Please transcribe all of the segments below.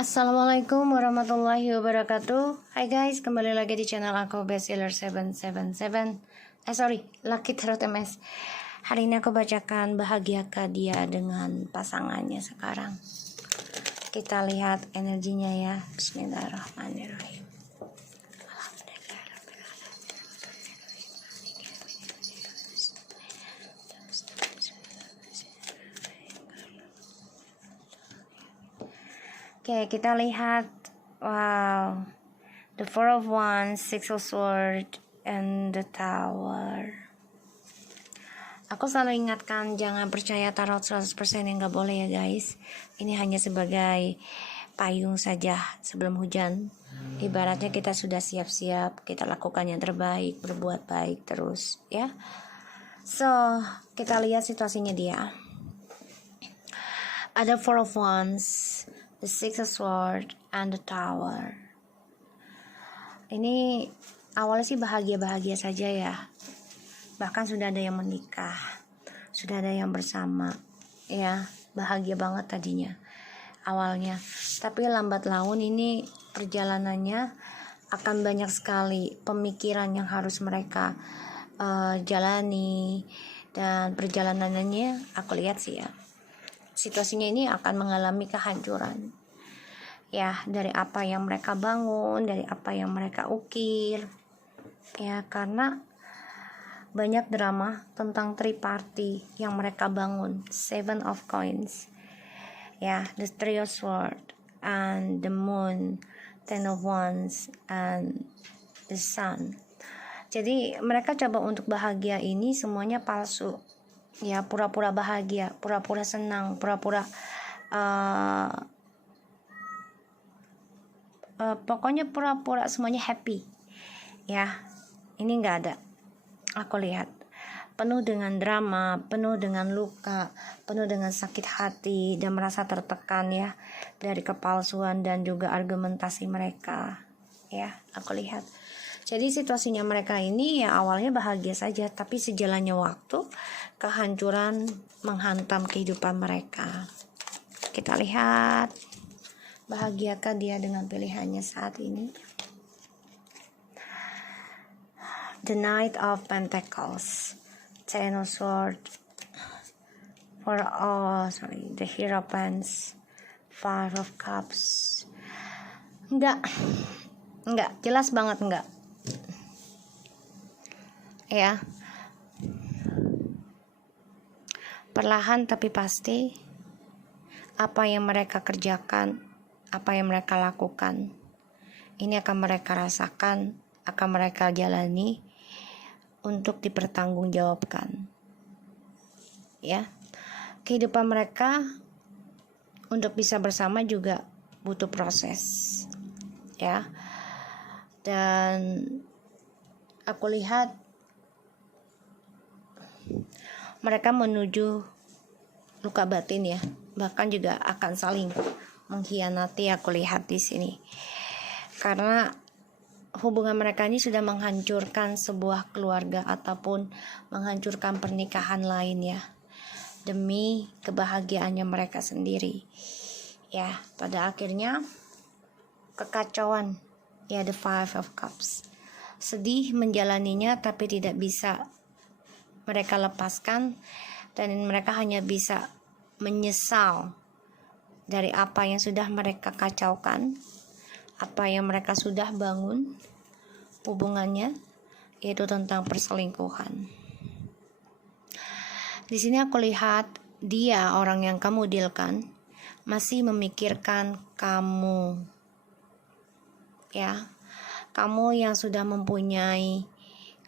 Assalamualaikum warahmatullahi wabarakatuh. Hai guys, kembali lagi di channel aku Bestseller 777. Lucky Tarot MS. Hari ini aku bacakan bahagiakah dia dengan pasangannya sekarang. Kita lihat energinya ya. Bismillahirrahmanirrahim. Oke, kita lihat. Wow, the Four of Wands, Six of Swords, and the Tower. Aku selalu ingatkan jangan percaya tarot 100% yang gak boleh ya guys. Ini hanya sebagai payung saja sebelum hujan. Ibaratnya kita sudah siap-siap, kita lakukan yang terbaik, berbuat baik terus ya. So, kita lihat situasinya dia. Ada Four of Wands, the Six of Swords, and the Tower. Ini awalnya sih bahagia-bahagia saja ya. Bahkan sudah ada yang menikah, sudah ada yang bersama, ya bahagia banget tadinya awalnya. Tapi lambat laun ini perjalanannya akan banyak sekali pemikiran yang harus mereka jalani, dan perjalanannya aku lihat sih ya, situasinya ini akan mengalami kehancuran ya, dari apa yang mereka bangun, dari apa yang mereka ukir ya, karena banyak drama tentang triparty yang mereka bangun. Seven of Coins ya, the Three of Swords, and the Moon, Ten of Wands, and the Sun. Jadi mereka coba untuk bahagia ini semuanya palsu ya, pura-pura bahagia, pura-pura senang, pura-pura pokoknya pura-pura semuanya happy ya. Ini nggak ada, aku lihat penuh dengan drama, penuh dengan luka, penuh dengan sakit hati dan merasa tertekan ya, dari kepalsuan dan juga argumentasi mereka ya, aku lihat. Jadi situasinya mereka ini ya awalnya bahagia saja, tapi sejalannya waktu kehancuran menghantam kehidupan mereka. Kita lihat bahagiakah dia dengan pilihannya saat ini. The Knight of Pentacles, Ten of Swords, the Hierophant, Five of Cups. Enggak, jelas banget enggak ya. Perlahan tapi pasti apa yang mereka kerjakan, apa yang mereka lakukan, ini akan mereka rasakan, akan mereka jalani untuk dipertanggungjawabkan ya. Kehidupan mereka untuk bisa bersama juga butuh proses ya, dan aku lihat mereka menuju luka batin ya, bahkan juga akan saling mengkhianati, aku lihat di sini, karena hubungan mereka ini sudah menghancurkan sebuah keluarga ataupun menghancurkan pernikahan lain ya, demi kebahagiaannya mereka sendiri ya. Pada akhirnya kekacauan ya, the Five of Cups, sedih menjalaninya tapi tidak bisa mereka lepaskan, dan mereka hanya bisa menyesal dari apa yang sudah mereka kacaukan, apa yang mereka sudah bangun hubungannya, yaitu tentang perselingkuhan. Di sini aku lihat dia, orang yang kamu dealkan, masih memikirkan kamu ya, kamu yang sudah mempunyai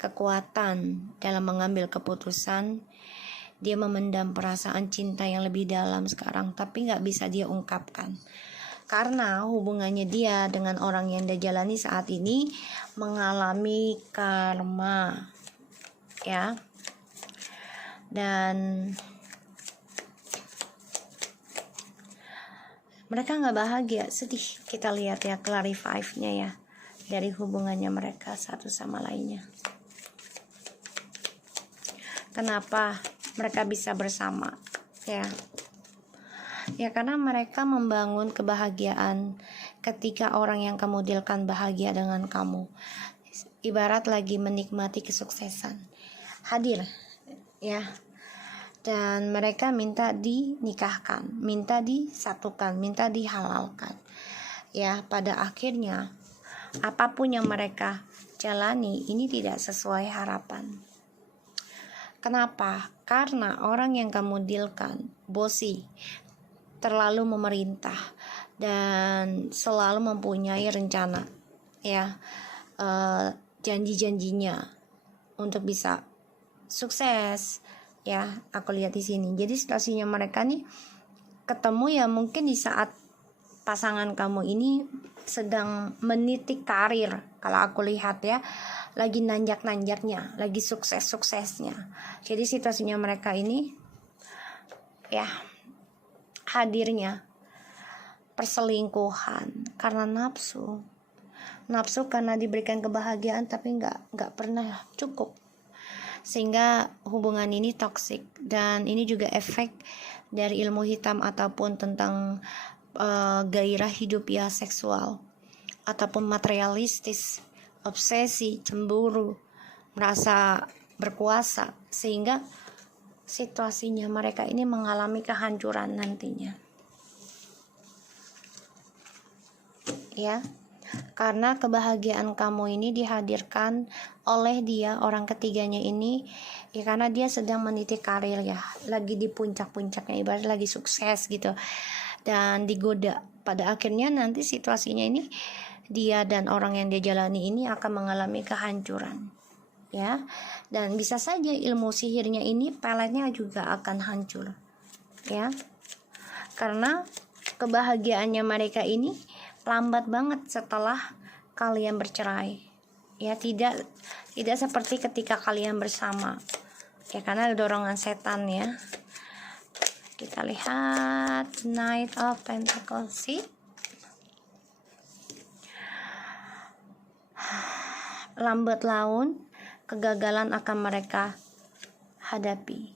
kekuatan dalam mengambil keputusan. Dia memendam perasaan cinta yang lebih dalam sekarang, tapi gak bisa dia ungkapkan karena hubungannya dia dengan orang yang dia jalani saat ini mengalami karma ya, dan mereka gak bahagia, sedih. Kita lihat ya clarify-nya ya, dari hubungannya mereka satu sama lainnya. Kenapa mereka bisa bersama ya? Ya, karena mereka membangun kebahagiaan ketika orang yang kamu dealkan bahagia dengan kamu. Ibarat lagi menikmati kesuksesan. Hadir, ya. Dan mereka minta dinikahkan, minta disatukan, minta dihalalkan. Ya, pada akhirnya apapun yang mereka jalani ini tidak sesuai harapan. Kenapa? Karena orang yang kamu dealkan, bosi, terlalu memerintah dan selalu mempunyai rencana, ya, janji-janjinya untuk bisa sukses. Ya, aku lihat di sini. Jadi situasinya mereka nih ketemu ya mungkin di saat pasangan kamu ini sedang menitik karir. Kalau aku lihat ya, lagi nanjak-nanjaknya, lagi sukses-suksesnya. Jadi situasinya mereka ini ya hadirnya perselingkuhan karena nafsu karena diberikan kebahagiaan tapi nggak pernah cukup, sehingga hubungan ini toksik. Dan ini juga efek dari ilmu hitam ataupun tentang gairah hidup ya, seksual ataupun materialistis, obsesi, cemburu, merasa berkuasa, sehingga situasinya mereka ini mengalami kehancuran nantinya, ya. Karena kebahagiaan kamu ini dihadirkan oleh dia, orang ketiganya ini, ya karena dia sedang meniti karir ya, lagi di puncak-puncaknya, ibarat lagi sukses gitu, dan digoda. Pada akhirnya nanti situasinya ini, dia dan orang yang dia jalani ini akan mengalami kehancuran, ya. Dan bisa saja ilmu sihirnya ini peletnya juga akan hancur, ya. Karena kebahagiaannya mereka ini lambat banget setelah kalian bercerai, ya. Tidak seperti ketika kalian bersama, ya, karena ada dorongan setan ya. Kita lihat Knight of Pentacles, sih. Lambat laun kegagalan akan mereka hadapi,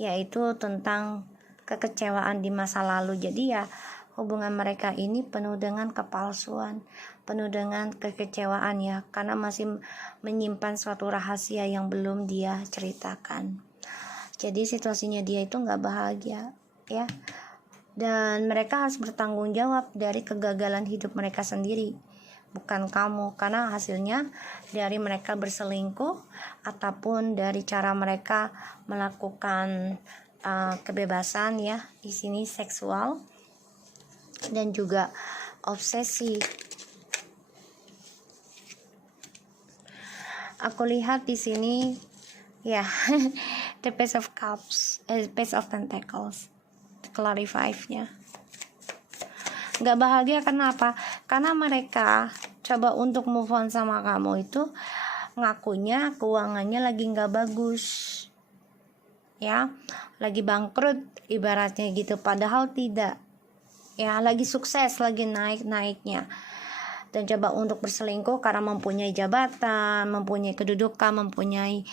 yaitu tentang kekecewaan di masa lalu. Jadi ya hubungan mereka ini penuh dengan kepalsuan, penuh dengan kekecewaan ya, karena masih menyimpan suatu rahasia yang belum dia ceritakan. Jadi situasinya dia itu nggak bahagia, ya. Dan mereka harus bertanggung jawab dari kegagalan hidup mereka sendiri, bukan kamu, karena hasilnya dari mereka berselingkuh ataupun dari cara mereka melakukan kebebasan ya, di sini seksual dan juga obsesi. Aku lihat di sini ya, the Page of Cups, Page of Pentacles, clarify-nya. Gak bahagia karena apa? Karena mereka coba untuk move on sama kamu itu ngakunya keuangannya lagi gak bagus, ya, lagi bangkrut ibaratnya gitu, padahal tidak, ya, lagi sukses, lagi naik-naiknya. Dan coba untuk berselingkuh karena mempunyai jabatan, mempunyai kedudukan, mempunyai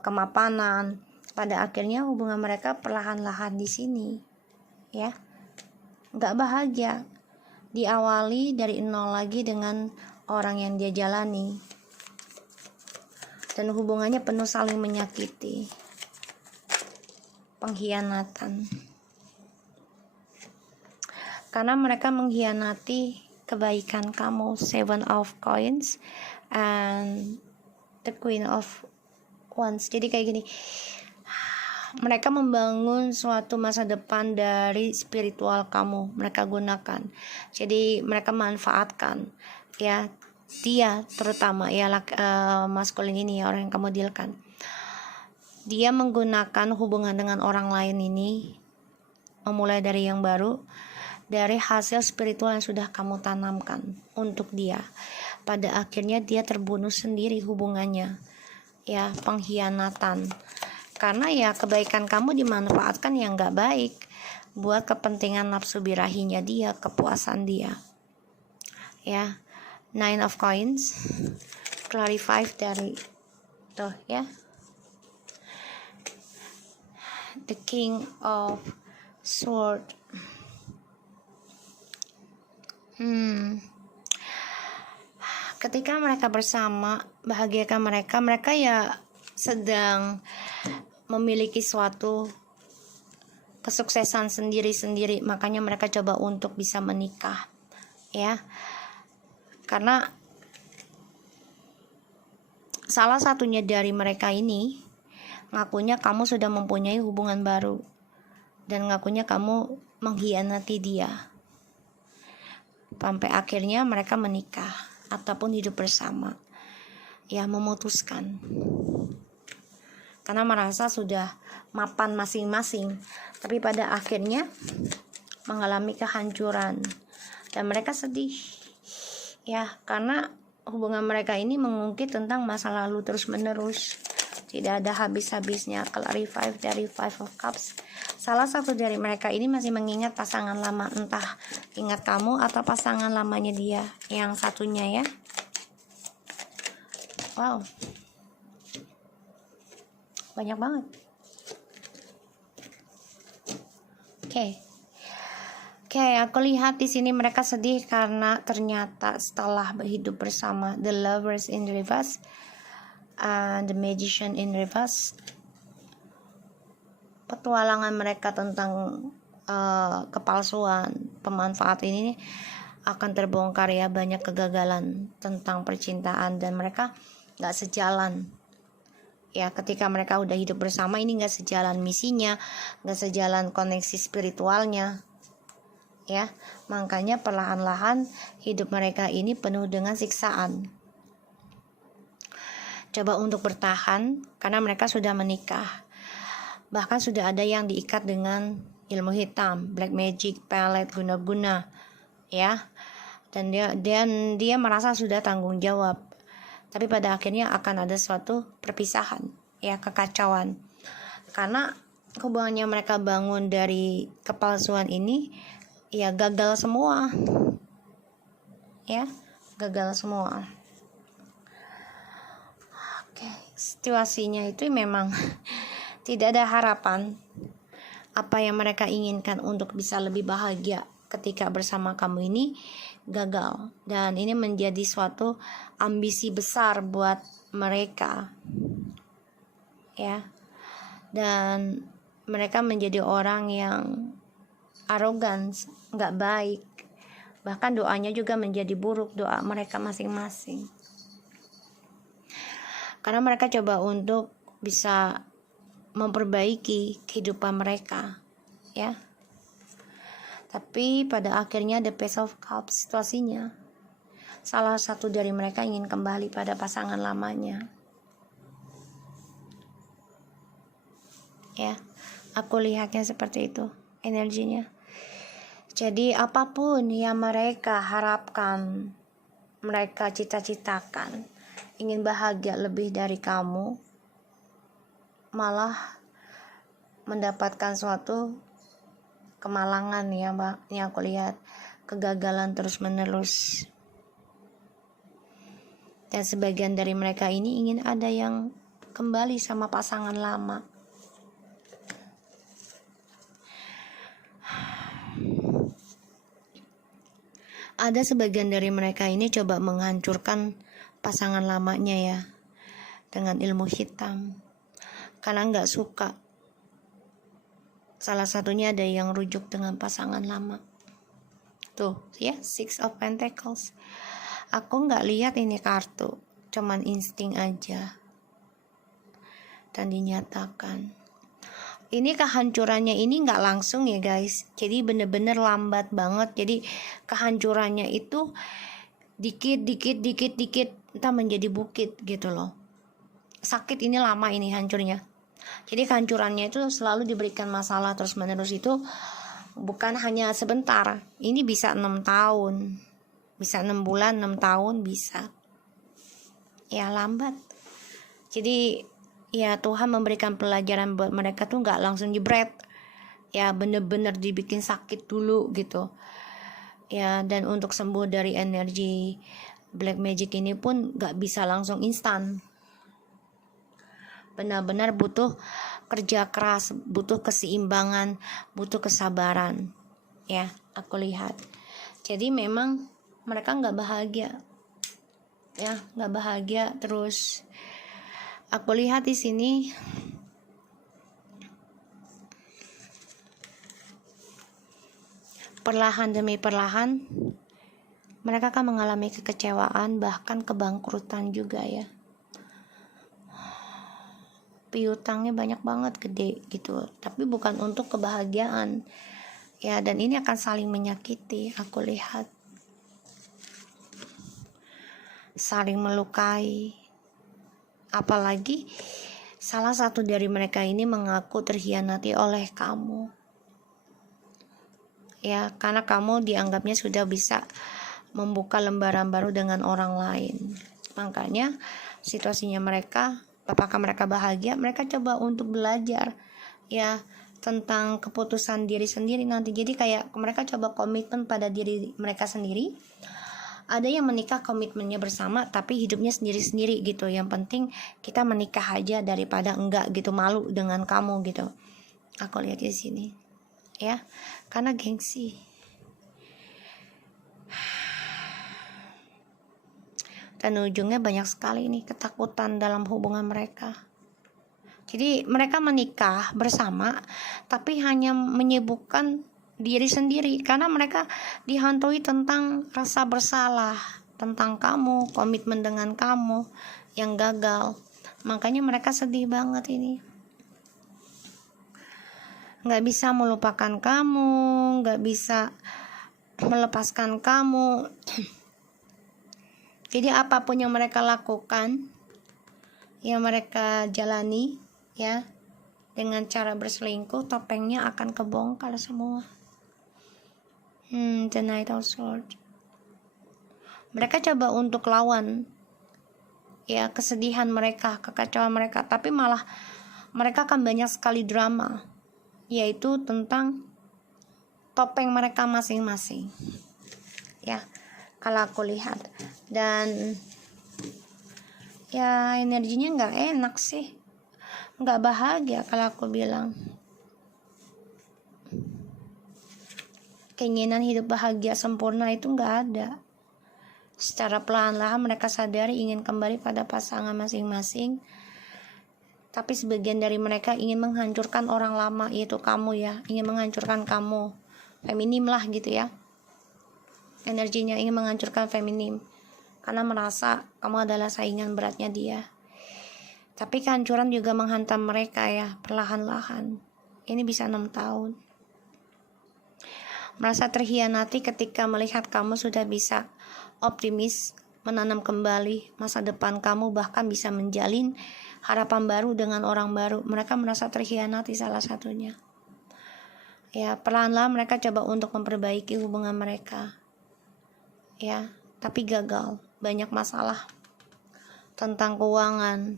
kemapanan. Pada akhirnya hubungan mereka perlahan-lahan di sini, ya, nggak bahagia. Diawali dari nol lagi dengan orang yang dia jalani, dan hubungannya penuh saling menyakiti, pengkhianatan. Karena mereka mengkhianati kebaikan kamu, Seven of Coins and the Queen of Wands. Jadi kayak gini, mereka membangun suatu masa depan dari spiritual kamu, mereka gunakan. Jadi mereka manfaatkan, ya, dia terutama ya, maskulin ini ya, orang yang kamu dealkan. Dia menggunakan hubungan dengan orang lain ini, memulai dari yang baru, dari hasil spiritual yang sudah kamu tanamkan untuk dia. Pada akhirnya dia terbunuh sendiri hubungannya, ya, pengkhianatan. Karena ya kebaikan kamu dimanfaatkan yang gak baik buat kepentingan nafsu birahinya dia, kepuasan dia, ya. Nine of Coins, clarify dari tuh ya, the King of Sword, Ketika mereka bersama, bahagiakan mereka ya sedang memiliki suatu kesuksesan sendiri-sendiri, makanya mereka coba untuk bisa menikah, ya. Karena salah satunya dari mereka ini ngakunya kamu sudah mempunyai hubungan baru dan ngakunya kamu mengkhianati dia. Sampai akhirnya mereka menikah ataupun hidup bersama. Ya, memutuskan. Karena merasa sudah mapan masing-masing, tapi pada akhirnya mengalami kehancuran dan mereka sedih. Ya, karena hubungan mereka ini mengungkit tentang masa lalu terus-menerus. Tidak ada habis-habisnya. Kalau revive dari Five of Cups, salah satu dari mereka ini masih mengingat pasangan lama, entah ingat kamu atau pasangan lamanya dia yang satunya, ya. Wow, banyak banget. Oke, aku lihat di sini mereka sedih karena ternyata setelah hidup bersama, the lovers in reverse, the magician in reverse, petualangan mereka tentang kepalsuan, pemanfaatan ini akan terbongkar, ya. Banyak kegagalan tentang percintaan dan mereka gak sejalan, ya. Ketika mereka udah hidup bersama ini gak sejalan misinya, gak sejalan koneksi spiritualnya, ya. Makanya perlahan-lahan hidup mereka ini penuh dengan siksaan. Coba untuk bertahan karena mereka sudah menikah. Bahkan sudah ada yang diikat dengan ilmu hitam, black magic, pelet, guna-guna, ya. Dan dia merasa sudah tanggung jawab. Tapi pada akhirnya akan ada suatu perpisahan, ya, kekacauan. Karena hubungannya mereka bangun dari kepalsuan ini, ya gagal semua. Ya, gagal semua. Oke, situasinya itu memang tidak ada harapan. Apa yang mereka inginkan untuk bisa lebih bahagia ketika bersama kamu ini gagal, dan ini menjadi suatu ambisi besar buat mereka, ya. Dan mereka menjadi orang yang arogan, nggak baik, bahkan doanya juga menjadi buruk, doa mereka masing-masing, karena mereka coba untuk bisa memperbaiki kehidupan mereka, ya. Tapi pada akhirnya the Page of Cups situasinya, salah satu dari mereka ingin kembali pada pasangan lamanya, ya. Aku lihatnya seperti itu energinya. Jadi apapun yang mereka harapkan, mereka cita-citakan, ingin bahagia lebih dari kamu, malah mendapatkan suatu kemalangan, ya Mbak. Ini aku lihat kegagalan terus-menerus. Dan sebagian dari mereka ini ingin ada yang kembali sama pasangan lama. Ada sebagian dari mereka ini coba menghancurkan pasangan lamanya, ya, dengan ilmu hitam. Karena gak suka. Salah satunya ada yang rujuk dengan pasangan lama. Tuh, ya, Six of Pentacles. Aku gak lihat ini kartu, cuman insting aja. Dan dinyatakan. Ini kehancurannya ini gak langsung, ya guys. Jadi bener-bener lambat banget. Jadi kehancurannya itu dikit, entah menjadi bukit gitu loh. Sakit ini lama ini hancurnya. Jadi kehancurannya itu selalu diberikan masalah terus-menerus, itu bukan hanya sebentar. Ini bisa 6 tahun, bisa 6 bulan, 6 tahun bisa. Ya, lambat. Jadi ya Tuhan memberikan pelajaran buat mereka tuh gak langsung jebret. Ya, bener-bener dibikin sakit dulu gitu. Ya, dan untuk sembuh dari energi black magic ini pun gak bisa langsung instan. Benar-benar butuh kerja keras, butuh keseimbangan, butuh kesabaran. Ya, aku lihat. Jadi memang mereka nggak bahagia, ya, nggak bahagia. Terus aku lihat di sini perlahan demi perlahan mereka akan mengalami kekecewaan, bahkan kebangkrutan juga ya. Piutangnya banyak banget, gede gitu, tapi bukan untuk kebahagiaan ya. Dan ini akan saling menyakiti, aku lihat saling melukai. Apalagi salah satu dari mereka ini mengaku terhianati oleh kamu ya, karena kamu dianggapnya sudah bisa membuka lembaran baru dengan orang lain. Makanya situasinya mereka, apakah mereka bahagia? Mereka coba untuk belajar ya tentang keputusan diri sendiri nanti. Jadi kayak mereka coba komitmen pada diri mereka sendiri. Ada yang menikah komitmennya bersama tapi hidupnya sendiri-sendiri gitu. Yang penting kita menikah aja daripada enggak gitu, malu dengan kamu gitu. Aku lihat di sini ya, karena gengsi. Dan ujungnya banyak sekali nih ketakutan dalam hubungan mereka. Jadi mereka menikah bersama tapi hanya menyibukkan diri sendiri, karena mereka dihantui tentang rasa bersalah tentang kamu, komitmen dengan kamu yang gagal. Makanya mereka sedih banget ini, nggak bisa melupakan kamu, nggak bisa melepaskan kamu. Jadi apapun yang mereka lakukan, yang mereka jalani ya, dengan cara berselingkuh, topengnya akan kebongkar semua. The Knight of Swords. Mereka coba untuk lawan ya kesedihan mereka, kekacauan mereka, tapi malah mereka akan banyak sekali drama, yaitu tentang topeng mereka masing-masing ya, kalau aku lihat. Dan ya energinya nggak enak sih, nggak bahagia kalau aku bilang. Keinginan hidup bahagia sempurna itu nggak ada. Secara perlahan-lahan mereka sadari ingin kembali pada pasangan masing-masing, tapi sebagian dari mereka ingin menghancurkan orang lama, yaitu kamu ya, ingin menghancurkan kamu, feminim lah gitu ya. Energinya ingin menghancurkan feminim karena merasa kamu adalah saingan beratnya dia. Tapi kehancuran juga menghantam mereka ya, perlahan-lahan. Ini bisa 6 tahun. Merasa terhianati ketika melihat kamu sudah bisa optimis, menanam kembali masa depan kamu, bahkan bisa menjalin harapan baru dengan orang baru. Mereka merasa terhianati salah satunya. Ya, perlahan-lahan mereka coba untuk memperbaiki hubungan mereka. Ya, tapi gagal. Banyak masalah tentang keuangan.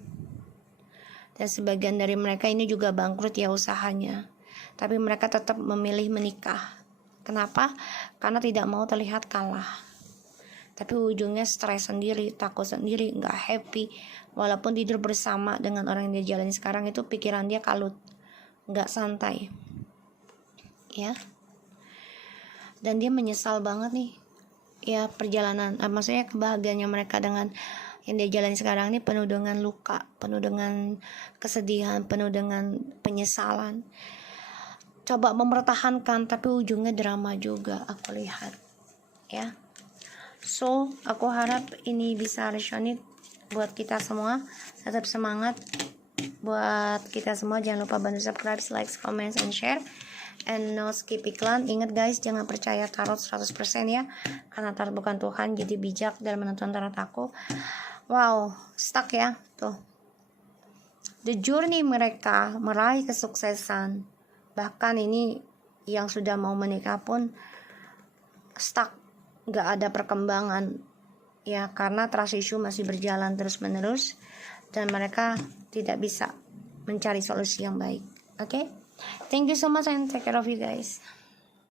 Dan sebagian dari mereka ini juga bangkrut ya usahanya. Tapi mereka tetap memilih menikah. Kenapa? Karena tidak mau terlihat kalah. Tapi ujungnya stres sendiri, takut sendiri, gak happy. Walaupun tidur bersama dengan orang yang dia jalani sekarang, itu pikiran dia kalut, gak santai ya. Dan dia menyesal banget nih ya, perjalanan maksudnya kebahagiaannya mereka dengan yang dia jalani sekarang ini penuh dengan luka, penuh dengan kesedihan, penuh dengan penyesalan. Coba mempertahankan tapi ujungnya drama juga aku lihat ya. So aku harap ini bisa resonate buat kita semua. Tetap semangat buat kita semua. Jangan lupa bantu subscribe, like, comment, and share. And no skip iklan. Ingat guys, jangan percaya tarot 100% ya, karena tarot bukan Tuhan. Jadi bijak dalam menentukan tarot aku. Wow, stuck ya tuh. The journey mereka meraih kesuksesan, bahkan ini yang sudah mau menikah pun stuck, gak ada perkembangan ya, karena trust issue masih berjalan terus menerus dan mereka tidak bisa mencari solusi yang baik. Oke? Thank you so much and take care of you guys.